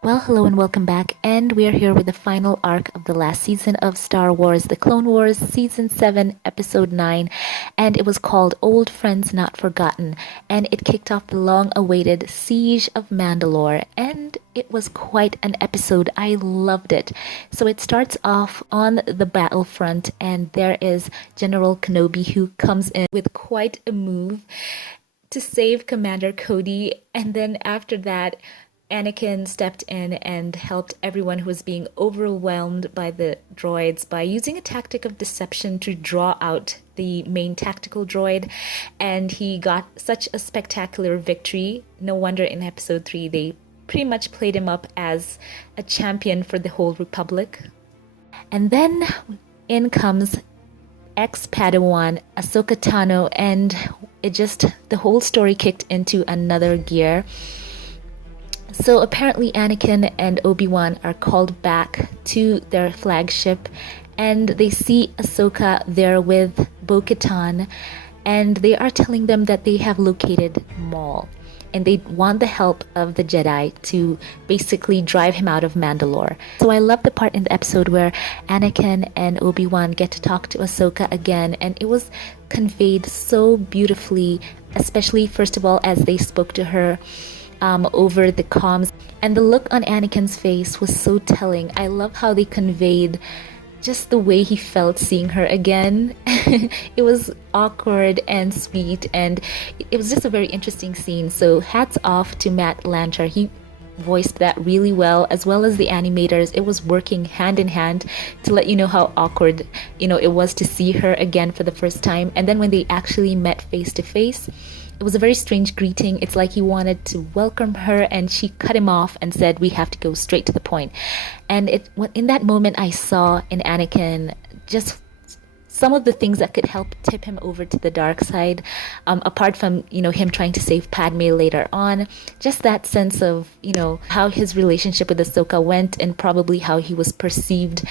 Well, hello and welcome back, and we are here with the final arc of the last season of Star Wars, The Clone Wars, Season 7, Episode 9, and it was called Old Friends Not Forgotten, and it kicked off the long-awaited Siege of Mandalore, and it was quite an episode. I loved it. So it starts off on the battlefront, and there is General Kenobi who comes in with quite a move to save Commander Cody, and then after that, Anakin stepped in and helped everyone who was being overwhelmed by the droids by using a tactic of deception to draw out the main tactical droid. And he got such a spectacular victory. No wonder in episode 3 they pretty much played him up as a champion for the whole Republic. And then in comes ex-Padawan Ahsoka Tano, and the whole story kicked into another gear. So apparently Anakin and Obi-Wan are called back to their flagship, and they see Ahsoka there with Bo-Katan, and they are telling them that they have located Maul, and they want the help of the Jedi to basically drive him out of Mandalore. So I love the part in the episode where Anakin and Obi-Wan get to talk to Ahsoka again, and it was conveyed so beautifully, especially first of all as they spoke to her over the comms, and the look on Anakin's face was so telling. I love how they conveyed just the way he felt seeing her again. It was awkward and sweet, and it was just a very interesting scene. So hats off to Matt Lanter. He voiced that really well as the animators. It was working hand in hand to let you know how awkward it was to see her again for the first time. And then when they actually met face to face, it was a very strange greeting. It's like he wanted to welcome her, and she cut him off and said, "We have to go straight to the point." And in that moment, I saw in Anakin just some of the things that could help tip him over to the dark side, apart from him trying to save Padme later on. Just that sense of how his relationship with Ahsoka went, and probably how he was perceived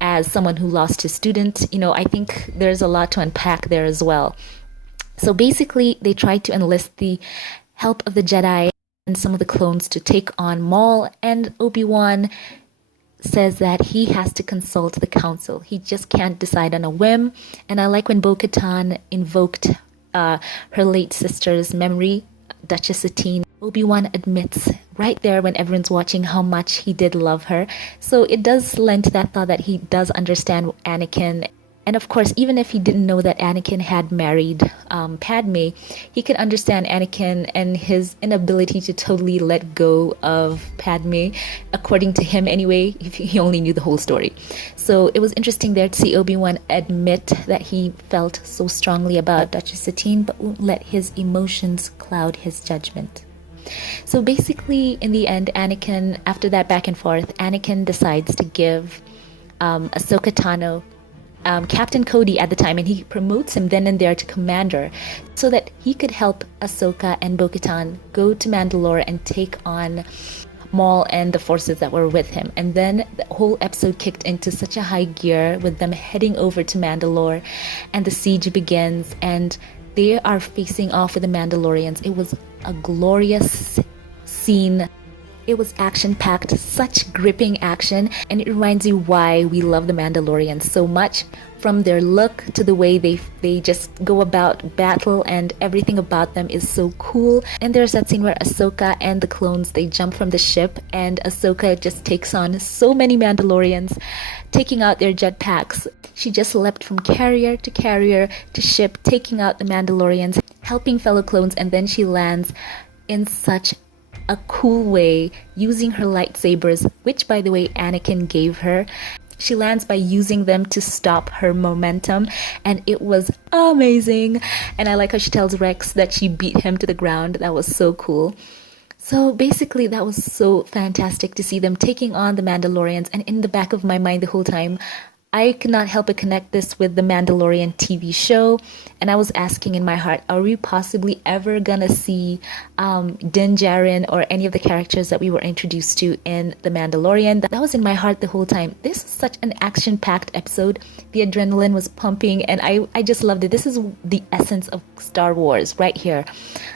as someone who lost his student. I think there's a lot to unpack there as well. So basically, they tried to enlist the help of the Jedi and some of the clones to take on Maul, and Obi-Wan says that he has to consult the council. He just can't decide on a whim. And I like when Bo-Katan invoked her late sister's memory, Duchess Satine. Obi-Wan admits right there when everyone's watching how much he did love her. So it does lend to that thought that he does understand Anakin. And of course, even if he didn't know that Anakin had married Padme, he can understand Anakin and his inability to totally let go of Padme, according to him anyway, if he only knew the whole story. So it was interesting there to see Obi-Wan admit that he felt so strongly about Duchess Satine, but won't let his emotions cloud his judgment. So basically, in the end, Anakin, after that back and forth, Anakin decides to give Ahsoka Tano Captain Cody at the time, and he promotes him then and there to commander so that he could help Ahsoka and Bo-Katan go to Mandalore and take on Maul and the forces that were with him. And then the whole episode kicked into such a high gear with them heading over to Mandalore, and the siege begins, and they are facing off with the Mandalorians. It was a glorious scene. It was action-packed, such gripping action, and it reminds you why we love the Mandalorians so much. From their look to the way they just go about battle, and everything about them is so cool. And there's that scene where Ahsoka and the clones, they jump from the ship, and Ahsoka just takes on so many Mandalorians, taking out their jetpacks. She just leapt from carrier to ship, taking out the Mandalorians, helping fellow clones, and then she lands in such a cool way using her lightsabers, which by the way Anakin gave her. She lands by using them to stop her momentum, and it was amazing. And I like how she tells Rex that she beat him to the ground. That was so cool. So basically, that was so fantastic to see them taking on the Mandalorians, and in the back of my mind the whole time, I could not help but connect this with the Mandalorian TV show, and I was asking in my heart, are we possibly ever gonna see Din Djarin or any of the characters that we were introduced to in The Mandalorian? That was in my heart the whole time. This is such an action-packed episode. The adrenaline was pumping, and I just loved it. This is the essence of Star Wars right here.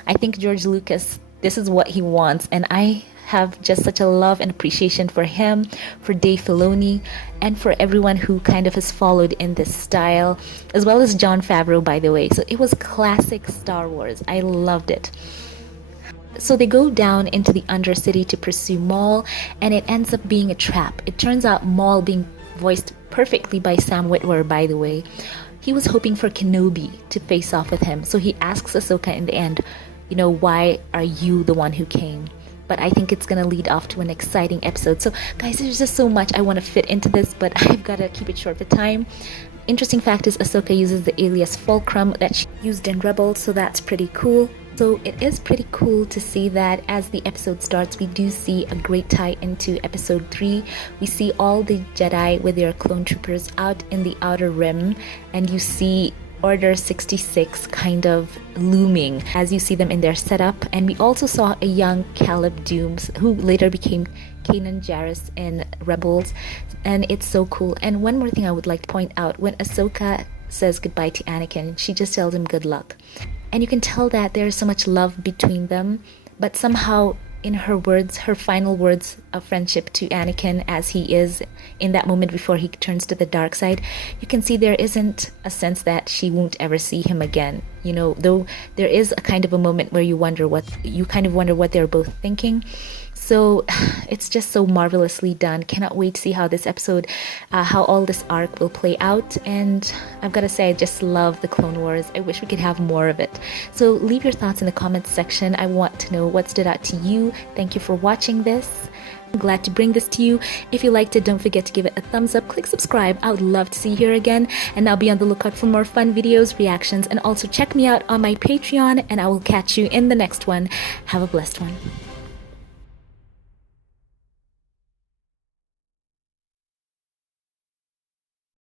I think George Lucas, this is what he wants, and I have just such a love and appreciation for him, for Dave Filoni, and for everyone who kind of has followed in this style, as well as Jon Favreau, by the way. So it was classic Star Wars. I loved it. So they go down into the Undercity to pursue Maul, and it ends up being a trap. It turns out Maul, being voiced perfectly by Sam Witwer, by the way, he was hoping for Kenobi to face off with him. So he asks Ahsoka in the end, why are you the one who came? But I think it's gonna lead off to an exciting episode. So guys, there's just so much I want to fit into this, but I've got to keep it short for time. Interesting fact is Ahsoka uses the alias Fulcrum that she used in Rebels, so that's pretty cool. So it is pretty cool to see that as the episode starts, we do see a great tie into episode 3. We see all the Jedi with their clone troopers out in the Outer Rim, and you see Order 66 kind of looming as you see them in their setup. And we also saw a young Caleb Dooms, who later became Kanan Jarrus in Rebels, and it's so cool. And one more thing I would like to point out, when Ahsoka says goodbye to Anakin, she just tells him good luck. And you can tell that there is so much love between them, but somehow in her words, her final words of friendship to Anakin as he is in that moment before he turns to the dark side, you can see there isn't a sense that she won't ever see him again. Though there is a kind of a moment where you wonder what they're both thinking. So it's just so marvelously done. Cannot wait to see how this episode, how all this arc will play out. And I've got to say, I just love the Clone Wars. I wish we could have more of it. So leave your thoughts in the comments section. I want to know what stood out to you. Thank you for watching this. I'm glad to bring this to you. If you liked it, don't forget to give it a thumbs up, click subscribe. I would love to see you here again. And I'll be on the lookout for more fun videos, reactions, and also check me out on my Patreon, and I will catch you in the next one. Have a blessed one.